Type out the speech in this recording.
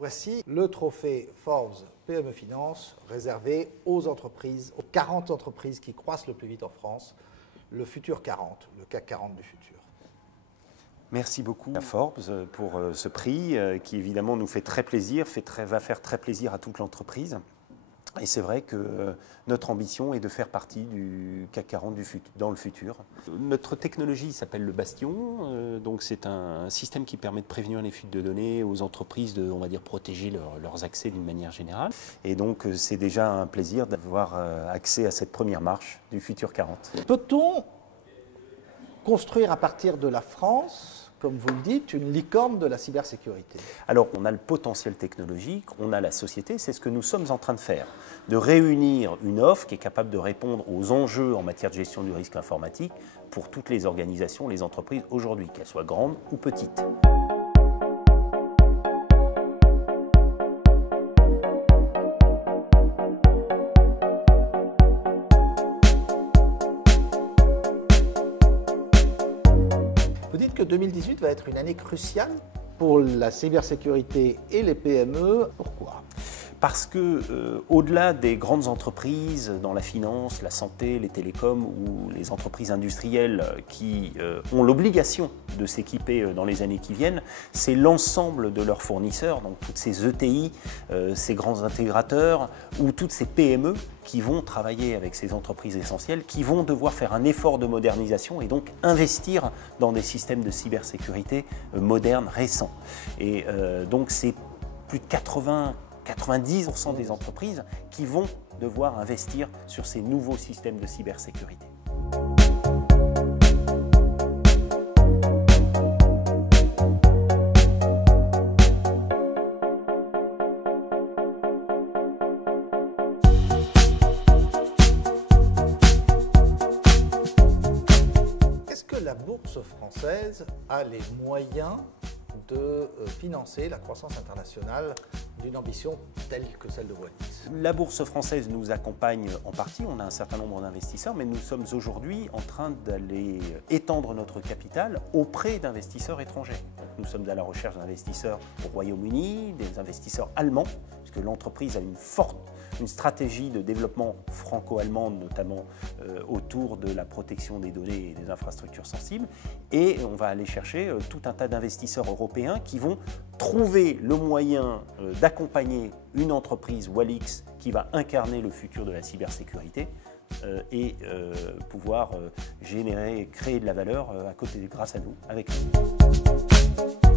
Voici le trophée Forbes PME Finance réservé aux entreprises, aux 40 entreprises qui croissent le plus vite en France, le futur 40, le CAC 40 du futur. Merci beaucoup à Forbes pour ce prix qui évidemment nous fait très plaisir, va faire très plaisir à toute l'entreprise. Et c'est vrai que notre ambition est de faire partie du CAC 40 dans le futur. Notre technologie s'appelle le Bastion, donc c'est un système qui permet de prévenir les fuites de données aux entreprises, de, on va dire, protéger leurs accès d'une manière générale. Et donc c'est déjà un plaisir d'avoir accès à cette première marche du futur 40. Peut-on construire à partir de la France, comme vous le dites, une licorne de la cybersécurité? Alors, on a le potentiel technologique, on a la société, c'est ce que nous sommes en train de faire, de réunir une offre qui est capable de répondre aux enjeux en matière de gestion du risque informatique pour toutes les organisations, les entreprises aujourd'hui, qu'elles soient grandes ou petites. Vous dites que 2018 va être une année cruciale pour la cybersécurité et les PME. Pourquoi? Parce que, au-delà des grandes entreprises dans la finance, la santé, les télécoms ou les entreprises industrielles qui ont l'obligation de s'équiper dans les années qui viennent, c'est l'ensemble de leurs fournisseurs, donc toutes ces ETI, ces grands intégrateurs ou toutes ces PME qui vont travailler avec ces entreprises essentielles, qui vont devoir faire un effort de modernisation et donc investir dans des systèmes de cybersécurité modernes, récents. Et donc c'est plus de 90% des entreprises qui vont devoir investir sur ces nouveaux systèmes de cybersécurité. Est-ce que la bourse française a les moyens de financer la croissance internationale d'une ambition telle que celle de Wallis? La bourse française nous accompagne en partie, on a un certain nombre d'investisseurs, mais nous sommes aujourd'hui en train d'aller étendre notre capital auprès d'investisseurs étrangers. Donc, nous sommes à la recherche d'investisseurs au Royaume-Uni, des investisseurs allemands, puisque l'entreprise a une stratégie de développement franco-allemande, notamment autour de la protection des données et des infrastructures sensibles. Et on va aller chercher tout un tas d'investisseurs européens qui vont trouver le moyen d'accompagner une entreprise Wallis qui va incarner le futur de la cybersécurité et pouvoir créer de la valeur à côté, grâce à nous, avec nous.